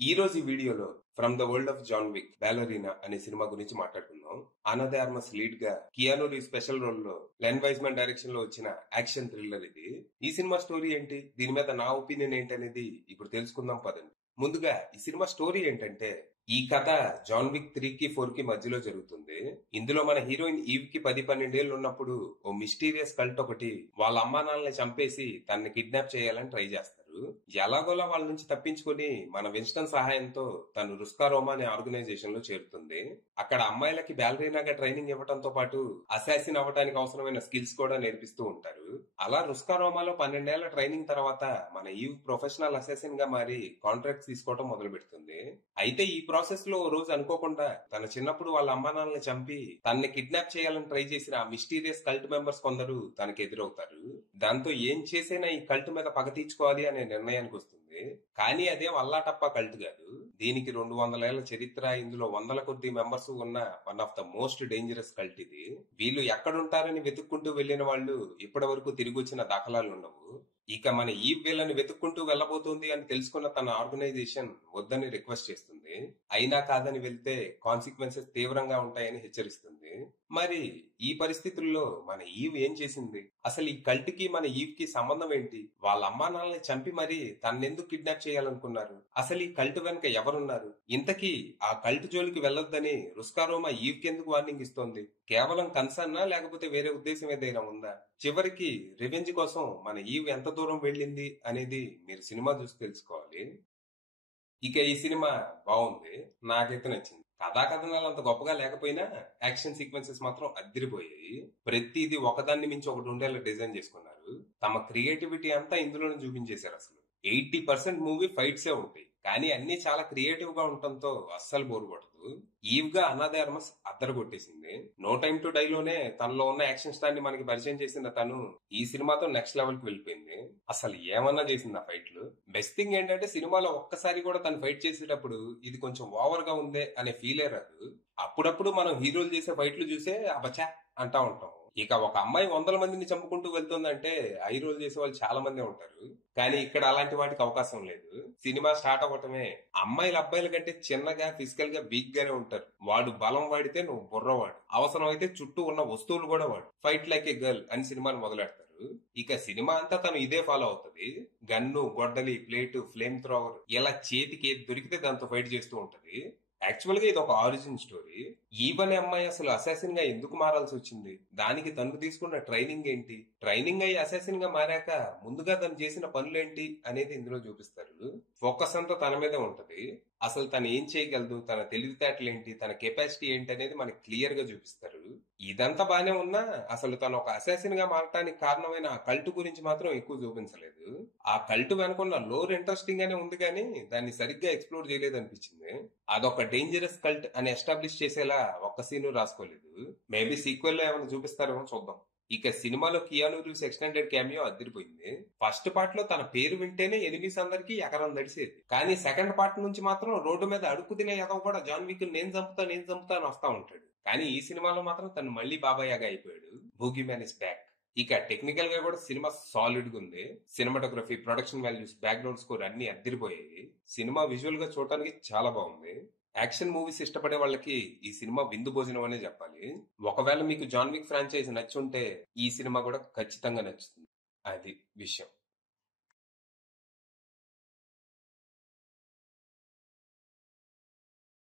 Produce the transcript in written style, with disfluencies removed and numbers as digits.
ఈ రోజు ఈ వీడియోలో from the world of John Wick Ballerina అనే సినిమా గురించి మాట్లాడుకుందాం. అనా దే ఆర్మస్ లీడ్ గా కియానూ రీవ్స్ స్పెషల్ రోల్ లో లెన్ వైజ్మన్ డైరెక్షన్ లో వచ్చిన యాక్షన్ థ్రిల్లర్ ఇది. ఈ సినిమా స్టోరీ ఏంటి, దీని మీద నా ఒపీనియన్ ఏంటనేది ఇప్పుడు తెలుసుకుందాం పదండి. ముందుగా ఈ సినిమా స్టోరీ ఏంటంటే, ఈ కథ జాన్ విక్ 3 కి 4 కి మధ్యలో జరుగుతుంది. ఇందులో మన హీరోయిన్ ఈవ్ కి 10-12 ఏళ్ళు ఉన్నప్పుడు ఓ మిస్టీరియస్ కల్ట్ ఒకటి వాళ్ళ అమ్మా నాన్నల్ని చంపేసి తనని కిడ్నాప్ చేయాలని ట్రై చేస్తారు. ఎలాగోలా వాళ్ళ నుంచి తప్పించుకుని మన విన్స్టన్ సహాయంతో తను రుస్కారోమా అనే ఆర్గనైజేషన్ లో చేరుతుంది. అక్కడ అమ్మాయిలకి బాలరీనాగా ట్రైనింగ్ ఇవ్వడంతో పాటు అసాసిన్ అవ్వడానికి అవసరమైన స్కిల్స్ కూడా నేర్పిస్తూ ఉంటారు. అలా రుస్కారోమాలో 12 ఏళ్ల ట్రైనింగ్ తర్వాత మన ఈవ్ ప్రొఫెషనల్ అసాసిన్ గా మారి కాంట్రాక్ట్స్ తీసుకోవడం మొదలు పెడుతుంది. అయితే ఈ ప్రాసెస్ లో ఓ రోజు అనుకోకుండా తన చిన్నప్పుడు వాళ్ళ అమ్మా నాన్నల్ని చంపి తనని కిడ్నాప్ చేయాలని ట్రై చేసిన ఆ మిస్టీరియస్ కల్ట్ మెంబర్స్ కొందరు తనకి ఎదురవుతారు. దాంతో ఏం చేసైనా ఈ కల్ట్ మీద పగ తీర్చుకోవాలి అనే నిర్ణయానికి వస్తుంది. కానీ అదేం అల్లాటప్ప కల్ట్ కాదు. దీనికి 200 ఏళ్ల చరిత్ర, ఇందులో వందల కొద్ది మెంబర్స్ ఉన్న one of the most dangerous cult ఇది. వీళ్ళు ఎక్కడుంటారని వెతుక్కుంటూ వెళ్లిన వాళ్ళు ఇప్పటి వరకు తిరిగి వచ్చిన దాఖలాలు ఉండవు. ఇక మన ఈ వీళ్ళని వెతుక్కుంటూ వెళ్లబోతుంది అని తెలుసుకున్న తన ఆర్గనైజేషన్ వద్దని రిక్వెస్ట్ చేస్తుంది. అయినా కాదని వెళ్తే కాన్సిక్వెన్సెస్ తీవ్రంగా ఉంటాయని హెచ్చరిస్తుంది. మరి ఈ పరిస్థితుల్లో మన ఈవ్ ఏం చేసింది? అసలు ఈ కల్ట్ కి మన ఈవ్ కి సంబంధం ఏంటి? వాళ్ళ అమ్మా నాన్నల్ని చంపి మరి తన్నెందుకు కిడ్నాప్ చేయాలనుకున్నారు? అసలు ఈ కల్ట్ వెనుక ఎవరున్నారు? ఇంతకీ ఆ కల్ట్ జోలికి వెళ్లొద్దని రుస్కారోమా ఈవ్ కి ఎందుకు వార్నింగ్ ఇస్తోంది? కేవలం కన్సర్నా, లేకపోతే వేరే ఉద్దేశం ఏదైనా ఉందా? చివరికి రివెంజ్ కోసం మన ఈవ్ ఎంత దూరం వెళ్ళింది అనేది మీరు సినిమా చూసి తెలుసుకోవాలి. ఇక ఈ సినిమా బాగుంది, నాకైతే నచ్చింది. కథాకథనాలు అంత గొప్పగా లేకపోయినా యాక్షన్ సీక్వెన్సెస్ మాత్రం అదిరిపోయాయి. ప్రతిదీ ఒకదాన్ని మించి ఒకటి ఉండేలా డిజైన్ చేసుకున్నారు. తమ క్రియేటివిటీ అంతా ఇందులోనే చూపించేశారు. అసలు 80% మూవీ ఫైట్సే ఉంటాయి, కానీ అన్ని చాలా క్రియేటివ్ గా ఉండటంతో అస్సలు బోర్ కొట్టదు. ఈవ్ గా అనా దే ఆర్మస్ అద్దరు కొట్టేసింది. నో టైమ్ టు డైలోనే తనలో ఉన్న యాక్షన్ స్టార్ ని మనకి పరిచయం చేసిన తను ఈ సినిమాతో నెక్స్ట్ లెవెల్ కి వెళ్ళిపోయింది. అసలు ఏమన్నా చేసింది ఆ ఫైట్లు. బెస్ట్ థింగ్ ఏంటంటే, సినిమాలో ఒక్కసారి కూడా తను ఫైట్ చేసేటప్పుడు ఇది కొంచెం ఓవర్ గా ఉందే అనే ఫీలే రాదు. అప్పుడప్పుడు మనం హీరోలు చేసే ఫైట్లు చూసే అబచా అంటా ఉంటాం. ఇక ఒక అమ్మాయి 100 మందిని చంపుకుంటూ వెళ్తుందంటే ఐ రోల్ చేసే వాళ్ళు చాలా మందే ఉంటారు. కానీ ఇక్కడ అలాంటి వాటికి అవకాశం లేదు. సినిమా స్టార్ట్ అవ్వటమే అమ్మాయిలు అబ్బాయిల కంటే చిన్నగా, ఫిజికల్ గా వీక్ గానే ఉంటారు. వాడు బలం వాడితే నువ్వు బుర్రవాడు, అవసరం అయితే చుట్టూ ఉన్న వస్తువులు కూడా వాడు, ఫైట్ లైక్ ఏ గర్ల్ అని సినిమాని మొదలెడతారు. ఇక సినిమా అంతా తను ఇదే ఫాలో అవుతుంది. గన్ను, గొడ్డలి, ప్లేటు, ఫ్లేమ్ థ్రోవర్ ఇలా చేతికి ఏది దొరికితే దాంతో ఫైట్ చేస్తూ ఉంటది. యాక్చువల్ గా ఇది ఒక ఆరిజిన్ స్టోరీ. ఈవెన్ అమ్మాయి అసలు అసాసిన్ గా ఎందుకు మారాల్సి వచ్చింది, దానికి తను తీసుకున్న ట్రైనింగ్ ఏంటి, ట్రైనింగ్ అయ్యి అసాసిన్ గా మారాక ముందుగా తను చేసిన పనులేంటి అనేది ఇందులో చూపిస్తారు. ఫోకస్ అంతా తన మీదే ఉంటది. అసలు తను ఏం చేయగలదు, తన తెలివితేటలు ఏంటి, తన కెపాసిటీ ఏంటి అనేది మనకి క్లియర్ గా చూపిస్తారు. ఇదంతా బానే ఉన్నా అసలు తను ఒక అసాసిన్ గా మారటానికి కారణమైన ఆ కల్ట్ గురించి మాత్రం ఎక్కువ చూపించలేదు. ఆ కల్ట్ వెనుకున్న లోర్ ఇంట్రెస్టింగ్ గానే ఉంది, కానీ దాన్ని సరిగ్గా ఎక్స్ప్లోర్ చేయలేదు అనిపించింది. అదొక డేంజరస్ కల్ట్ అని ఎస్టాబ్లిష్ చేసేలా ఒక్క సీను రాసుకోలేదు. మేబీ సీక్వెల్ లో ఏమైనా చూపిస్తారేమో చూద్దాం. ఇక సినిమాలో కియానూ రీవ్స్ ఎక్స్టెండెడ్ క్యామియో అదిరిపోయింది. ఫస్ట్ పార్ట్ లో తన పేరు వింటేనే ఎనిమిస్ అందరికి ఎకరం దడిసేది, కానీ సెకండ్ పార్ట్ నుంచి మాత్రం రోడ్డు మీద అడుగు తినే ఎదవ కూడా జాన్ విక్ నేను చంపుతా అని వస్తా ఉంటాడు. కానీ ఈ సినిమాలో మాత్రం తను మళ్ళీ బాబాయ్యాగా అయిపోయాడు. Boogie man is back. ఇక టెక్నికల్ గా కూడా సినిమా సాలిడ్ గా ఉంది. Cinematography, production values, background score అన్ని అదిరిపోయాయి. సినిమా విజువల్ గా చూడటానికి చాలా బాగుంది. యాక్షన్ మూవీస్ ఇష్టపడే వాళ్ళకి ఈ సినిమా విందు భోజనం అనే చెప్పాలి. ఒకవేళ మీకు జాన్ విక్ ఫ్రాంచైజ్ నచ్చుంటే ఈ సినిమా కూడా ఖచ్చితంగా నచ్చుతుంది. అది విషయం.